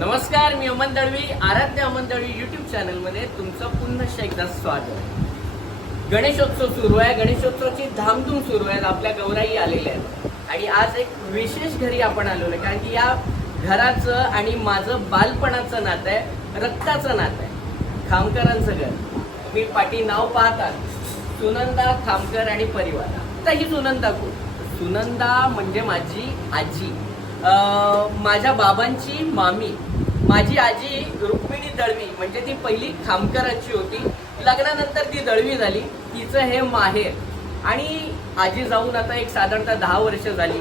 नमस्कार, मी अमन दळवी, आराध्य अमन दळवी यूट्यूब चॅनलमध्ये तुमचं पुन्हा एकदा स्वागत आहे. गणेशोत्सव सुरू आहे. गणेशोत्सवाची धामधूम सुरू आहे. आपल्या गौराई आलेल्या आहेत आणि आज एक विशेष घरी आपण आलेलो आहे, कारण की या घराचं आणि माझं बालपणाचं नातं आहे, रक्ताचं नातं आहे. खामकरांचं घर. मी पाठी नाव पाहतात सुनंदा खामकर आणि परिवार. आता ही सुनंदा कोण? सुनंदा म्हणजे माझी आजी, माझ्या बाबांची मामी. माझी आजी रुक्मिणी दळवी म्हणजे ती पहिली खामकरांची होती. लग्नानंतर ती दळवी झाली. तिचं हे माहेर. आणि आजी जाऊन आता एक साधारणतः 10 वर्ष झाली.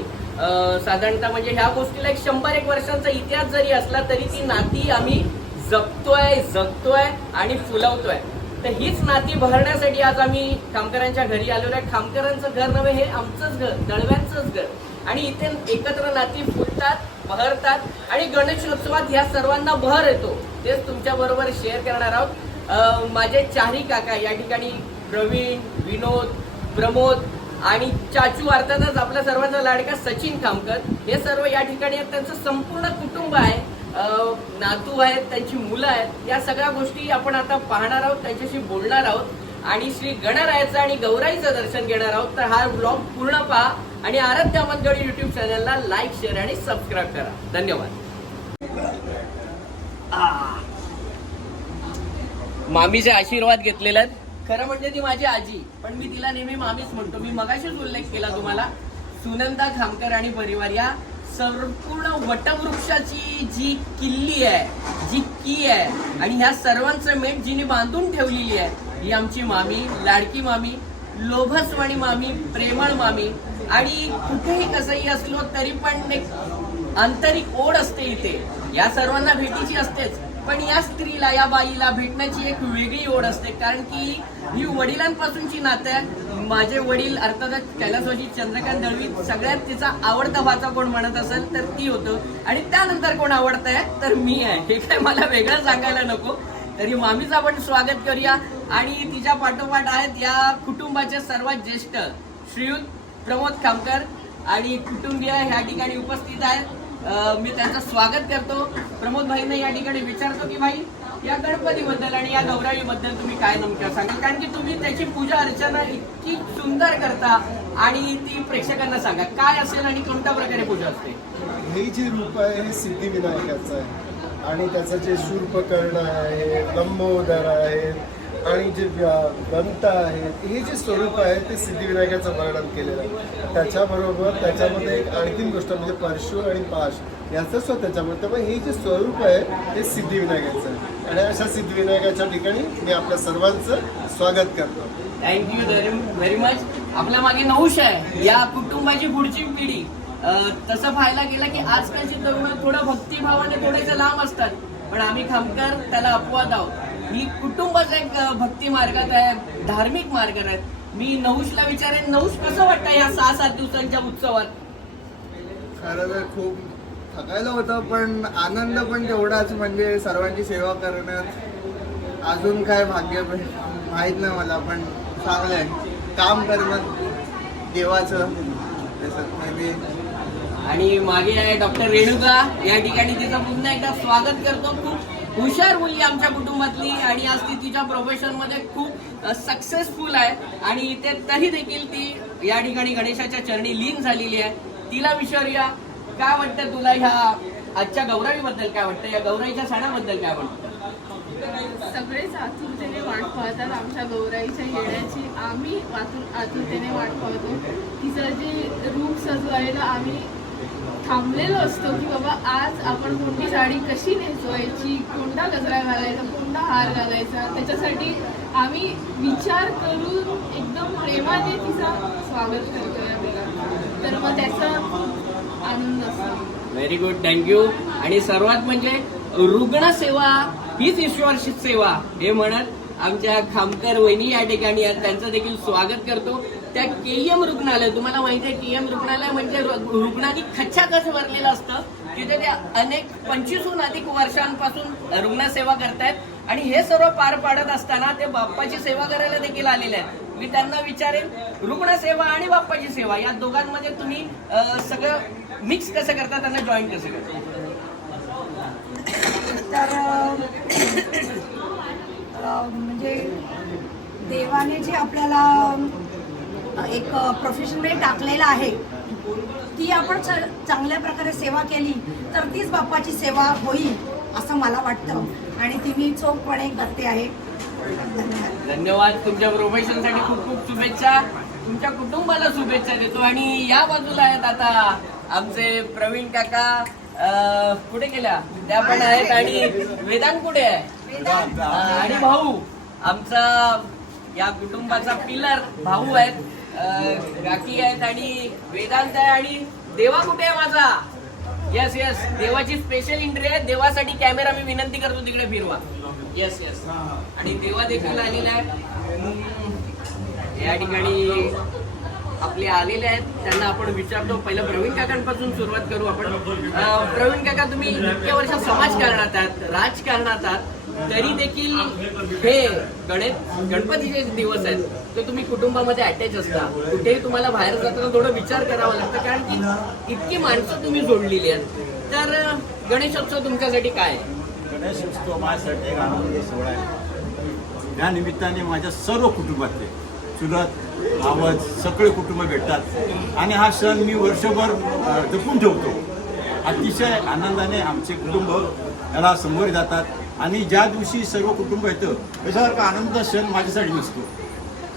साधारणतः म्हणजे ह्या गोष्टीला एक 100-1 वर्षांचा इतिहास जरी असला तरी ती नाती आम्ही जगतोय आणि फुलवतोय. तर हीच नाती भरण्यासाठी आज आम्ही खामकरांच्या घरी आलेलो आहे. खामकरांचं घर नव्हे, हे आमचंच घर, दळव्यांचंच घर. आणि इथे एकत्र नाती फुलतात, बहरतात आणि गणेशोत्सवात ह्या सर्वांना बहर येतो. तेच तुमच्या बरोबर शेअर करणार आहोत. माझे चारही काका या ठिकाणी, प्रवीण, विनोद, प्रमोद आणि चाचू, अर्थातच आपल्या सर्वांचा लाडका सचिन खामकर, हे सर्व या ठिकाणी आहेत. त्यांचं संपूर्ण कुटुंब आहे, नातू आहेत, त्यांची मुलं आहेत. या सगळ्या गोष्टी आपण आता पाहणार आहोत, त्यांच्याशी बोलणार आहोत आणि श्री गणरायाचं आणि गौराईचं दर्शन घेणार आहोत. तर हा ब्लॉग पूर्ण पहा आणि आराध्य अमन दळवी यूट्यूब चॅनलला लाईक, शेअर आणि सबस्क्राईब करा. धन्यवाद. मामीचे आशीर्वाद घेतलेले आहेत. खरं म्हणजे ती माझी आजी, पण मी तिला नेहमी मामीच म्हणतो. मी मगाशीच उल्लेख केला तुम्हाला. सुनंदा खामकर आणि परिवार या संपूर्ण वटवृक्षाची जी किल्ली आहे, जी की आहे आणि ह्या सर्वांचं मेट जिने बांधून ठेवलेली आहे, ही आमची मामी, लाडकी मामी, लोभसवाणी मामी, प्रेमळ मामी. आणि कुठेही कसंही असलो तरी पण एक आंतरिक ओढ असते इथे. या सर्वांना भेटीची असतेच, पण या स्त्रीला, या बाईला भेटण्याची एक वेगळी ओढ असते, कारण की ही वडिलांपासूनची नातं आहे. माझे वडील अर्थातच कैलासवासी चंद्रकांत दळवी. सगळ्यात तिचा आवडता भाचा कोण म्हणत असेल तर ती होतं. आणि त्यानंतर कोण आवडतं आहे तर मी आहे. हे काय मला वेगळं सांगायला नको. तरी मामीचं आपण स्वागत करूया. आणि तिच्या पाठोपाठ आहेत या कुटुंबाचे सर्वात ज्येष्ठ श्रीयुत प्रमोद खामकर आणि कुटुंबीय ह्या ठिकाणी उपस्थित आहेत. मी त्यांचं स्वागत करतो. प्रमोद भाईंना या ठिकाणी विचारतो की भाई, या गणपतीबद्दल आणि या गौराईबद्दल तुम्ही काय नेमकं सांगाल, कारण की तुम्ही त्याची पूजा अर्चना इतकी सुंदर करता आणि ती प्रेक्षकांना सांगा काय असेल आणि कोणत्या प्रकारे पूजा असते. हे जे रूप आहे हे सिद्धिविनायकाचं आहे आणि त्याचं जे शूर्पकर्ण आहे, लंबोदर आहे आणि जे दंत आहेत, हे जे स्वरूप आहे ते सिद्धिविनायकाचं वर्णन केलेलं आहे. त्याच्याबरोबर त्याच्यामध्ये एक आणखीन गोष्ट म्हणजे परशु आणि पाश याचं सुद्धा त्याच्यामध्ये. त्यामुळे हे जे स्वरूप आहे ते सिद्धिविनायकाचं आहे आणि अशा सिद्धिविनायकाच्या ठिकाणी मी आपल्या सर्वांचं स्वागत करतो. Thank you very much. आपल्या मागे नवश आहे या कुटुंबाची पुढची पिढी. तसं पाहायला गेलं की आजकालची तरुण थोडं भक्तिभावाने थोडेसे लांब असतात, पण आम्ही खामकर त्याला अपवाद आहोत. ही कुटुंबाचा एक भक्ती मार्गात आहे, धार्मिक मार्गात आहे. मी नवशला विचारेन, नवश कसं वाटतं या 6-7 दिवसांच्या उत्सवात? खरं तर खूप थकायला होतं, पण आनंद पण तेवढाच. म्हणजे सर्वांची सेवा करण्यात अजून काय भाग्य माहीत नाही मला, पण चांगलं आहे काम करणं देवाचं. आणि मागे आहे डॉक्टर रेणुका. या ठिकाणी तिचं पुन्हा एकदा स्वागत करतो. खूप हुशार मुलगी आमच्या कुटुंबातली आणि आज ती तिच्या प्रोफेशन मध्ये खूप सक्सेसफुल आहे. आणि इथे तरी देखील ती या ठिकाणी गणेशाच्या चरणी लीन झालेली आहे. तिला विचारूया, काय वाटतं तुला ह्या आजच्या गौराईबद्दल, काय वाटतं या गौराईच्या सणाबद्दल काय वाटतं? सगळेच आतुरतेने वाट पाहतात आमच्या गौराईच्या येण्याची. आम्ही आतुरतेने वाट पाहतो. तिचं जे रूप सजवायला आम्ही थांबलेलो असतो की बाबा आज आपण कोणती साडी कशी नेसवायची, कोणता गजरा घालायचा, कोणता हार घालायचा, त्याच्यासाठी आम्ही विचार करून एकदम प्रेमाने तिचा स्वागत करतोय आम्ही. तर मग त्याचा आनंद असतो. Very good, thank you. आणि सर्वात म्हणजे रुग्णसेवा हीच ईश्वरची सेवा हे म्हणत आमच्या खामकर वहिनी या ठिकाणी आहेत. त्यांचं देखील स्वागत करतो. त्या केईएम रुग्णालय, तुम्हाला माहिती आहे केईएम रुग्णालय म्हणजे रुग्णांनी खचाखच भरलेलं असतं. तिथे ते अनेक 25हून अधिक वर्षांपासून रुग्णसेवा करतायत आणि हे सर्व पार पाडत असताना ते बाप्पाची सेवा करायला देखील आलेले आहेत. मी त्यांना विचारेन, रुग्णसेवा आणि बाप्पाची सेवा या दोघांमध्ये तुम्ही सगळं मिक्स कसं करता, त्यांना जॉईन कसं करता? म्हणजे देवाने जे आपल्याला एक प्रोफेशनमध्ये टाकलेलं आहे ती आपण चांगल्या प्रकारे सेवा केली तर तीच बाप्पाची सेवा होईल असं मला वाटतं आणि ती मी चोखपणे करते आहे. धन्यवाद. धन्यवाद. तुमच्या प्रोफेशनसाठी खूप खूप शुभेच्छा. तुमच्या कुटुंबाला शुभेच्छा देतो. आणि या बाजूला आहेत आता आमचे प्रवीण काका, कुठे गेल्या त्या पण आहेत, आणि वेदांत कुठे आहे, आणि भाऊ आमचा या कुटुंबाचा पिलर भाऊ आहेत, काकी आहेत आणि वेदांत आहे. आणि देवा कुठे आहे माझा? येस येस, देवाची स्पेशल एंट्री आहे. देवासाठी कॅमेरा मी विनंती करतो तिकडे फिरवा. येस येस, आणि देवा देखील आलेला आहे. या ठिकाणी आपले आलेले आहेत, त्यांना आपण विचारतो. पहिलं प्रवीण काकांपासून सुरुवात करू आपण. प्रवीण काका, तुम्ही इतक्या वर्ष समाजकारणात आहात, राजकारणात आहात, तरी देखील हे गणपतीचे दिवस आहेत ते तुम्ही कुटुंबामध्ये अटॅच असता. कुठेही तुम्हाला बाहेर जाताना थोडं विचार करावा लागतं, कारण की इतकी माणसं तुम्ही जोडलेली आहेत. तर गणेशोत्सव तुमच्यासाठी काय आहे? गणेशोत्सव माझ्यासाठी एक आनंदाचा सोहळा आहे. या निमित्ताने माझ्या सर्व कुटुंबातले चुलत आवाज सगळे कुटुंब भेटतात आणि हा सण मी वर्षभर जपून ठेवतो. अतिशय आनंदाने आमचे कुटुंब याला समोर जातात आणि ज्या दिवशी सर्व कुटुंब येतं त्याच्यासारखा आनंदाचा क्षण माझ्यासाठी नसतो.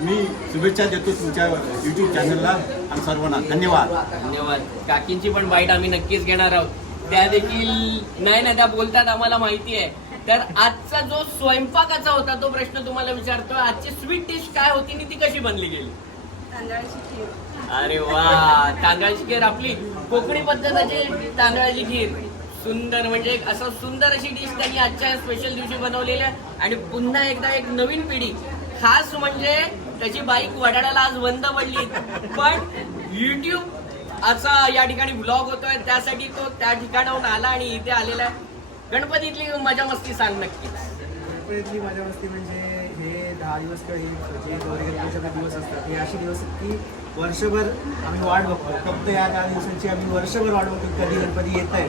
मी शुभेच्छा देतो तुमच्या YouTube चॅनलला आणि सर्वांना. धन्यवाद. धन्यवाद. काकींची पण बाईट आम्ही नक्कीच घेणार आहोत. त्या देखील नाही ना, त्या बोलतात आम्हाला माहिती आहे. तर आजचा जो स्वयंपाकाचा होता तो प्रश्न तुम्हाला विचारतो. आजची स्वीट डिश काय होती आणि ती कशी बनली गेली? तांदळाची खीर. अरे वा, तांदळाची खीर, आपली कोकणी पद्धतीची तांदळाची खीर. सुंदर, म्हणजे असं सुंदर अशी डिश त्यांनी आजच्या स्पेशल दिवशी बनवलेली आहे. आणि पुन्हा एकदा एक नवीन पिढी, खास म्हणजे त्याची बाईक वडाळ्याला आज बंद पडली, पण YouTube असा या ठिकाणी ब्लॉग होतोय, त्यासाठी तो त्या ठिकाणाहून आला आणि इथे आलेला आहे. गणपतीतली मजा मस्ती सांग नक्कीच. गणपतीतली मजा मस्ती म्हणजे हे 10 दिवस किंवा जे गौरी गणपतीचे दिवस असतात हे असे दिवस आहेत की वर्षभर आम्ही वाट बघतो. फक्त या 10 दिवसांची आम्ही वर्षभर वाट बघतो, कधी गणपती येत आहे,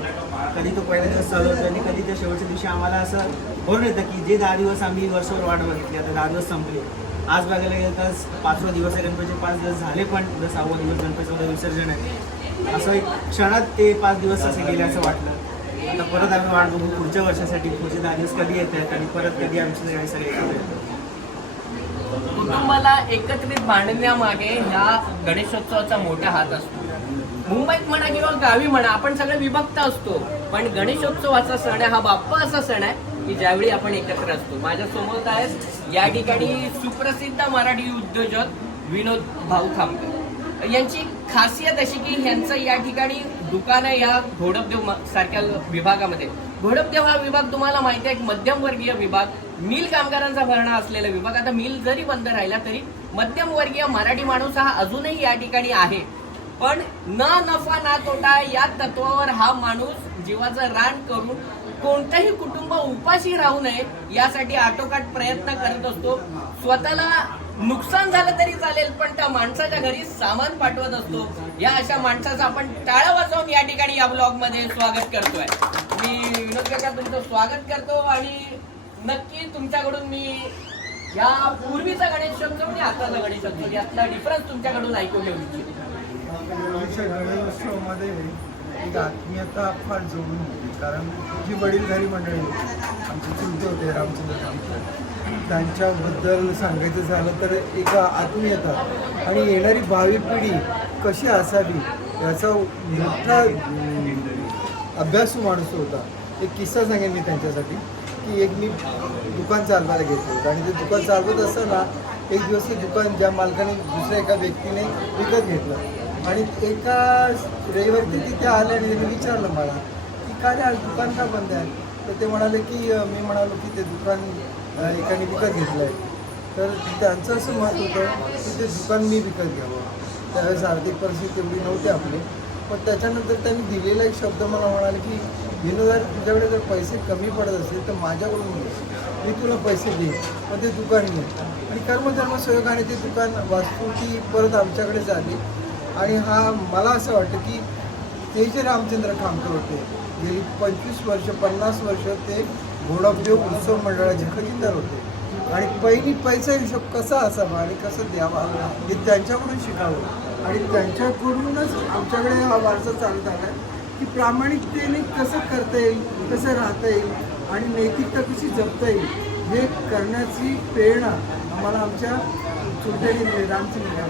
कधी तो पहिला दिवस चालू होतो आणि कधी त्या शेवटच्या दिवशी आम्हाला असं होऊन येतं की जे 10 दिवस आम्ही वर्षभर वाट बघितली आता 10 दिवस संपले. आज बघायला गेलं तर 5वा दिवस आहे गणपतीचे, 5 दिवस झाले, पण 6वा दिवस गणपतीचं विसर्जन आहे. असं एक क्षणात ते 5 दिवस असे गेले असं वाटलं. आता परत आम्ही वाट बघू पुढच्या वर्षासाठी, पुढचे 10 दिवस कधी येत आहेत आणि परत कधी आमचे सगळे एकत्र येतात. कुटुंबाला एकत्रित बांधण्यामागे ह्या गणेशोत्सवाचा मोठा हात असतो. मुंबईत म्हणा किंवा गावी म्हणा, आपण सगळे विभक्त असतो, पण गणेशोत्सवाचा सण आहे हा बाप्पा असा सण आहे की ज्यावेळी आपण एकत्र असतो. माझ्या समोर आहेत या ठिकाणी सुप्रसिद्ध मराठी उद्योजक विनोद भाऊ खामकर. यांची खासियत अशी की ह्यांचं या ठिकाणी दुकान आहे या घोडपदेव सारख्या विभागामध्ये. घोडपदेव हा विभाग तुम्हाला माहिती आहे, एक मध्यमवर्गीय विभाग, मिल कामगारांचा भरणा असलेला विभाग. आता मिल जरी बंद राहिला तरी मध्यमवर्गीय मराठी माणूस हा अजूनही या ठिकाणी आहे. पण न नफा ना तोटा या तत्वावर हा माणूस जीवाचं रान करून कोणतंही कुटुंब उपाशी राहू नये यासाठी आटोकाट प्रयत्न करत असतो. स्वतःला नुकसान झालं तरी चालेल, पण त्या माणसाच्या घरी सामान पाठवत असतो. या अशा माणसाचं आपण टाळं वाजवून या ठिकाणी या ब्लॉग मध्ये स्वागत करतोय. मी विनोद काका तुमचं स्वागत करतो आणि नक्की तुमच्याकडून मी या पूर्वीचा गणेशोत्सव आणि आताचा गणेशोत्सव यातला डिफरन्स तुमच्याकडून ऐकून घेऊ इच्छितो. गणेशोत्सवामध्ये एक आत्मीयता फार जोडून होती, कारण जी वडीलधारी मंडळी होती, आमचे चुलते होते रामचंद्र खामकर, त्यांच्याबद्दल सांगायचं झालं तर एक आत्मीयता आणि येणारी भावी पिढी कशी असावी याचा मोठा अभ्यासू माणूस होता. एक किस्सा सांगेन मी त्यांच्यासाठी की एक मी दुकान चालवायला घेतलं होतं आणि ते दुकान चालवत असताना एक दिवस ते दुकान ज्या मालकाने दुसऱ्या एका व्यक्तीने विकत घेतलं आणि एका रविवारी तिथे आले आणि त्यांनी विचारलं मला की काय रे आज दुकान का बंद आहे. तर ते म्हणाले की मी म्हणालो की ते दुकान एकाने विकत घेतलं आहे. तर त्यांचं असं मत होतं की ते दुकान मी विकत घ्यावं. त्यावेळेस आर्थिक परिस्थिती तेवढी नव्हती आपली, पण त्याच्यानंतर त्यांनी दिलेला एक शब्द मला म्हणाले की विनोदार तुझ्याकडे जर पैसे कमी पडत असतील तर माझ्याकडून मी तुला पैसे देईन, मग ते दुकान घे. आणि कर्मधर्म सहयोगाने ते दुकान वास्तू ती परत आमच्याकडेच आली. आणि हा मला असं वाटतं की ते जे रामचंद्र खामकर होते गेली 25 वर्ष 50 वर्ष ते घोडादेव उत्सव मंडळाचे खजिनदार होते आणि पहिली पैसा हिशोब कसा असावा आणि कसं द्यावा हे त्यांच्याकडून शिकावं आणि त्यांच्याकडूनच आमच्याकडे हा वारसा चालत आला आहे की प्रामाणिकतेने कसं करता येईल, कसं राहता येईल आणि नैतिकता कशी जपता येईल हे करण्याची प्रेरणा आम्हाला आमच्या चुलत्याने दिली, रामचंद्र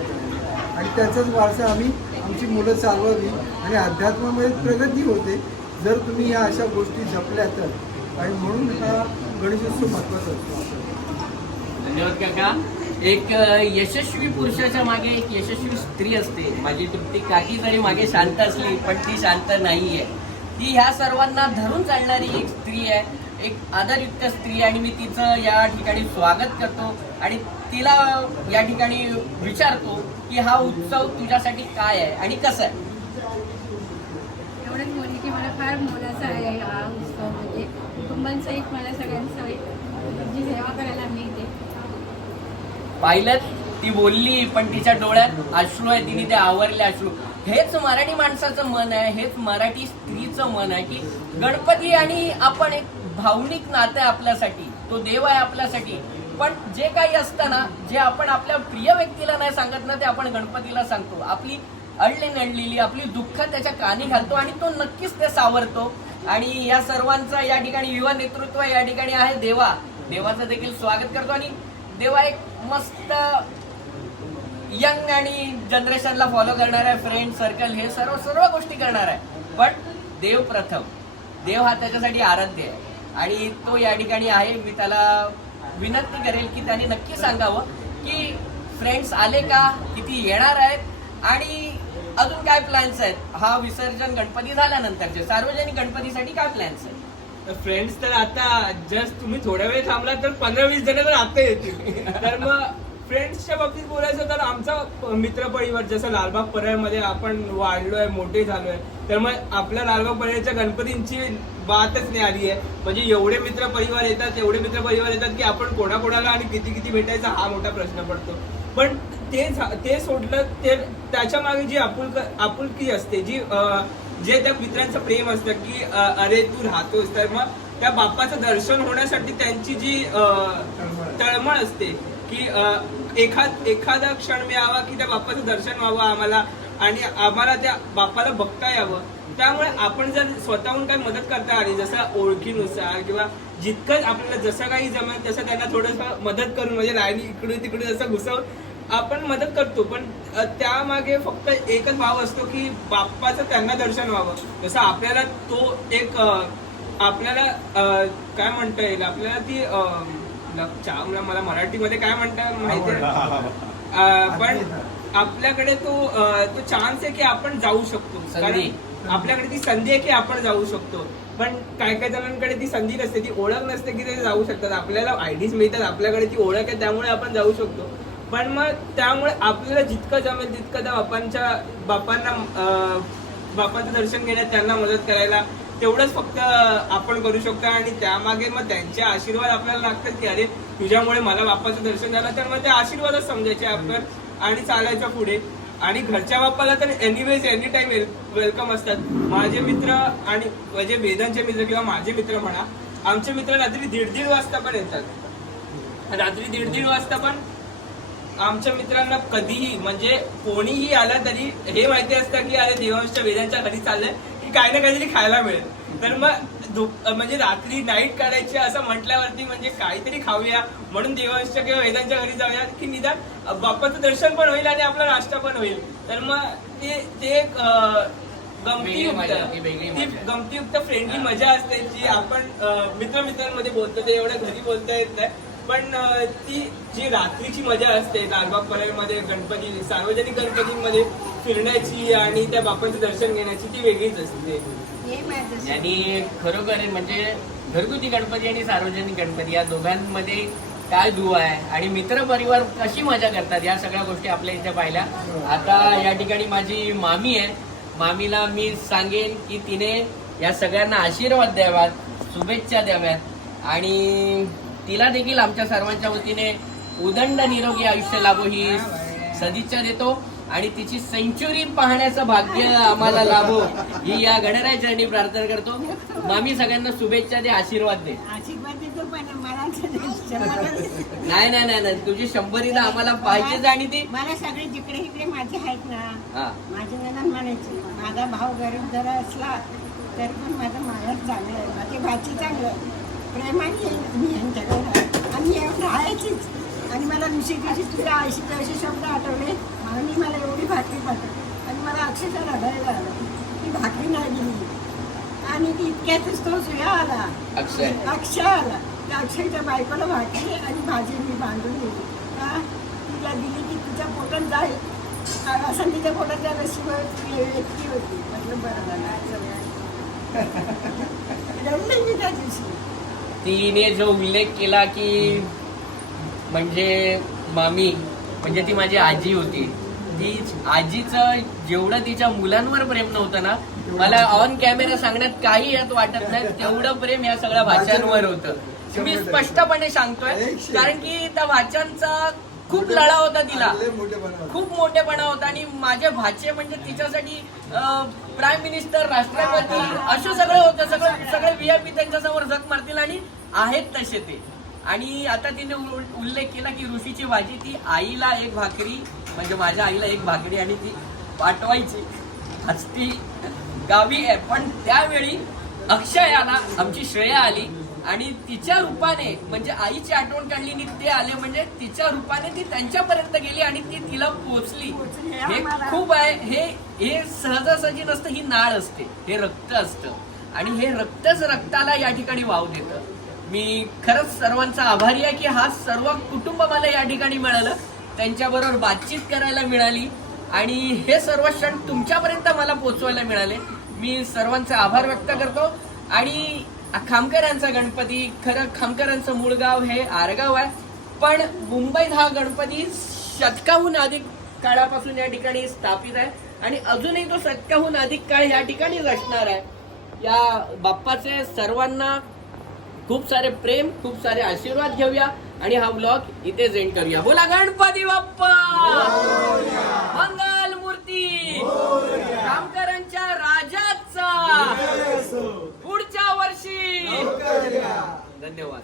आणि त्याचाच वारसा आम्ही आमची मुलं चालवावी आणि अध्यात्मामध्ये प्रगती होते जर तुम्ही या अशा गोष्टी जपल्या तर आणि म्हणून हा गणेशोत्सव महत्त्वाचा असतो. धन्यवाद काका. एक यशस्वी पुरुषाच्या मागे एक यशस्वी स्त्री असते. माझी तृप्ती काकी जरी मागे शांत असली पण ती शांत नाहीये. ती ह्या सर्वांना धरून चालणारी एक स्त्री आहे, एक आदरयुक्त स्त्री आहे आणि मी तिचं या ठिकाणी स्वागत करतो आणि तिला या ठिकाणी विचारतो की हा उत्सव तुझ्यासाठी काय आहे आणि कसं आहे. एवढंच बोलली की मला फार मोलाचा आहे हा उत्सव. म्हणजे कुटुंबांसहित मला सगळ्यांसहित जी सेवा करायला मिळते. पाहिलं ती बोलली पण तिच्या डोळ्यात अश्रू आहे, तिने ते आवरले अश्रू. हेच मराठी माणसाचं मन आहे, हेच मराठी स्त्रीचं मन आहे की गणपती आणि आपण एक भावनिक नातं आहे आपल्यासाठी, तो देव आहे आपल्यासाठी. पण जे काही असतं ना, जे आपण आपल्या प्रिय व्यक्तीला नाही सांगत ना, ते आपण गणपतीला सांगतो. आपली अडली नडलेली आपली दुःख त्याच्या कानी घालतो आणि तो नक्कीच ते सावरतो. आणि या सर्वांचं या ठिकाणी युवा नेतृत्व या ठिकाणी आहे देवा. देवाचं देखील स्वागत करतो आणि देवा एक मस्त यंग आणि जनरेशनला फॉलो करणार आहे, फ्रेंड सर्कल हे सर्व गोष्टी करणार आहे. पण देव प्रथम, देव हा त्याच्यासाठी आराध्य आहे आणि तो या ठिकाणी आहे. मी त्याला विनंती करेल की त्याने नक्की सांगावं की फ्रेंड्स आले का, किती येणार आहेत आणि अजून काय प्लॅन्स आहेत. हा विसर्जन गणपती झाल्यानंतरचे सार्वजनिक गणपतीसाठी काय प्लॅन्स आहेत. फ्रेंड्स तर आता जस्ट तुम्ही थोड्या वेळ थांबला तर 15-20 जण तर आता येतील. तर मग फ्रेंड्सच्या बाबतीत बोलायचं तर आमचा मित्र परिवार जसं लालबाग परळमध्ये आपण वाढलोय, मोठे झालोय, तर मग आपल्या लालबाग परळच्या गणपतींची बातच नाही आली आहे. म्हणजे एवढे मित्र परिवार येतात की आपण कोणाकोणाला आणि किती किती भेटायचा हा मोठा प्रश्न पडतो. पण ते सोडलं ते त्याच्या मागे जी आपुलकी असते, जे त्या मित्रांचं प्रेम असतं की अरे तू राहतोस, तर मग त्या बाप्पाचं दर्शन होण्यासाठी त्यांची जी तळमळ असते की एखादा क्षण मिळावा की त्या बाप्पाचं दर्शन व्हावं आम्हाला आणि आम्हाला त्या बाप्पाला बघता यावं. त्यामुळे आपण जर स्वतःहून काही मदत करता आली, जसं ओळखीनुसार किंवा जितकं आपल्याला जसं काही जमेल तसं त्यांना थोडंसं मदत करून, म्हणजे लाईनी इकडे तिकडे जसं घुसवून आपण मदत करतो. पण त्यामागे फक्त एकच भाव असतो की बाप्पाचं त्यांना दर्शन व्हावं. जसं आपल्याला तो एक आपल्याला काय म्हणता येईल, आपल्याला ती मला मराठीमध्ये काय म्हणता माहिती आहे, पण आपल्याकडे तो चान्स आहे की आपण जाऊ शकतो. कारण आपल्याकडे ती संधी आहे की आपण जाऊ शकतो. पण काही जणांकडे ती संधी नसते, ती ओळख नसते की ते जाऊ शकतात. आपल्याला आयडीज मिळतात, आपल्याकडे ती ओळख आहे, त्यामुळे आपण जाऊ शकतो. पण मग त्यामुळे आपल्याला जितकं जमेल तितकं त्या बाप्पांचं दर्शन घेण्यात, त्यांना मदत करायला तेवढंच फक्त आपण करू शकतो. आणि त्यामागे मग त्यांचे आशीर्वाद आपल्याला लागतात की अरे तुझ्यामुळे मला बाप्पाचं दर्शन झालं, तर मग ते आशीर्वादच समजायचे आपण आणि चालायचं पुढे. आणि घरच्या बाप्पाला तर एनिवेज एनी टाइम वेलकम असतात. माझे मित्र आणि म्हणजे वेदांचे मित्र किंवा माझे मित्र म्हणा, आमचे मित्र रात्री 1:30 वाजता पण येतात. रात्री 1:30 वाजता पण आमच्या मित्रांना कधीही म्हणजे कोणीही आला तरी हे माहिती असतं की अरे देवांशच्या वेदांच्या घरी चाललंय की काही ना काहीतरी खायला मिळेल. तर मग म्हणजे रात्री नाईट काढायची असं म्हटल्यावरती म्हणजे काहीतरी खाऊया म्हणून देवांशच्या किंवा वेदांच्या घरी जाऊया की निदान बाप्पाचं दर्शन पण होईल आणि आपला नाश्ता पण होईल. तर मग ते एक गमतीयुक्त फ्रेंडली मजा असते जी आपण मित्रांमध्ये बोलतो. ते एवढ्या घरी बोलता येत नाही, पण ती जी रात्रीची मजा असते लालबाग परळमध्ये गणपती, सार्वजनिक गणपतींमध्ये फिरण्याची आणि त्या बाप्पाचं दर्शन घेण्याची ती वेगळीच असते. आणि खरोखर म्हणजे घरगुती गणपती आणि सार्वजनिक गणपती या दोघांमध्ये काय दुवा आहे आणि मित्र परिवार कशी मजा करतात या सगळ्या गोष्टी आपल्या इथे पाहिल्या. आता या ठिकाणी माझी मामी आहे, मामीला मी सांगेन की तिने या सगळ्यांना आशीर्वाद द्याव्यात, शुभेच्छा द्याव्यात आणि तिला देखील आमच्या सर्वांच्या वतीने उदंड निरोगी आयुष्य लाभो ही सदिच्छा देतो. आणि तिची सेंचुरी पाहण्याचं भाग्य आम्हाला लाभो ही या गणरायाचरणी प्रार्थना करतो. मामी सगळ्यांना शुभेच्छा दे, आशीर्वाद दे. आशीर्वाद देतो पण मला नाही नाही नाही नाही, तुझी 100रीला आम्हाला पाहिजेच. आणि ती मला सगळे जिकडे इकडे माझे आहेत ना, हा माझे नंतर म्हणायचे माझा भाऊ गरीब जरा असला तर पण माझं मालक चांगलं आहे, माझी भाची चांगलं आहे, प्रेमाने येईल मी यांच्याकडे आणि येऊन राहायचीच. आणि मला दुसरी दिवशी तुझ्या असे शब्द आठवले आणि मला एवढी भाकरी पाठवली आणि मला अक्षरशः रडायला आलं. ती भाकरी नाही दिली आणि ती इतक्यातच तो सुया आला, अक्षय आला. त्या अक्षयच्या बायकोला भाकरी आणि भाजी मी बांधून दिली. का तिला दिली की तुझ्या पोटात जाईल असं तिच्या पोटात जायला शिवाय व्यक्ती होती. म्हटलं बरं झालं रडले मी त्या दिवशी. तिने जो उल्लेख केला की म्हणजे मामी म्हणजे ती माझी आजी होती, ती आजीचं जेवढं तिच्या मुलांवर प्रेम नव्हतं ना, मला ऑन कॅमेरा सांगण्यात काही यात वाटत नाही, तेवढं प्रेम या सगळ्या भाच्यांवर होतं. मी स्पष्टपणे सांगतोय, कारण की त्या भाच्यांचा खूप लढा होता, तिला खूप मोठेपणा होता. आणि माझे भाचे म्हणजे तिच्यासाठी प्राईम मिनिस्टर, राष्ट्रपती असं सगळं होतं. सगळे VIP त्यांच्यासमोर जग मारतील आणि आहेत तसे ते. आणि आता तिने उल्लेख केला की ऋषीची भाजी, ती आईला एक भाकरी म्हणजे माझ्या आईला एक भाकरी आणि ती पाठवायची. आज ती गावी आहे, पण त्यावेळी अक्षय आला, आमची श्रेया आली आणि तिच्या रूपाने म्हणजे आईची आठवण काढली आणि ते आले, म्हणजे तिच्या रूपाने ती त्यांच्यापर्यंत गेली आणि ती तिला पोचली. हे खूप आहे. हे सहजासहजी नसतं, ही नाळ असते, हे रक्त असतं आणि हे रक्तच रक्ताला या ठिकाणी वाव देतं. मी खरंच सर्वांचा आभारी आहे की हा सर्व कुटुंब मला या ठिकाणी मिळालं, त्यांच्याबरोबर बातचीत करायला मिळाली आणि हे सर्व क्षण तुमच्यापर्यंत मला पोचवायला मिळाले. मी सर्वांचे आभार व्यक्त करतो. आणि खामकरांचा गणपती, खरं खामकरांचं मूळ गाव हे आरगाव आहे, पण मुंबईत हा गणपती शतकाहून अधिक काळापासून या ठिकाणी स्थापित आहे आणि अजूनही तो शतकाहून अधिक काळ या ठिकाणीच असणार आहे. या बाप्पाचे सर्वांना खूप सारे प्रेम, खूप सारे आशीर्वाद घेऊया आणि हा व्लॉग इथे एंड करूया. बोला गणपती बाप्पा, मंगल मूर्ती, कामकरांच्या राजाचा पुढच्या वर्षी. धन्यवाद.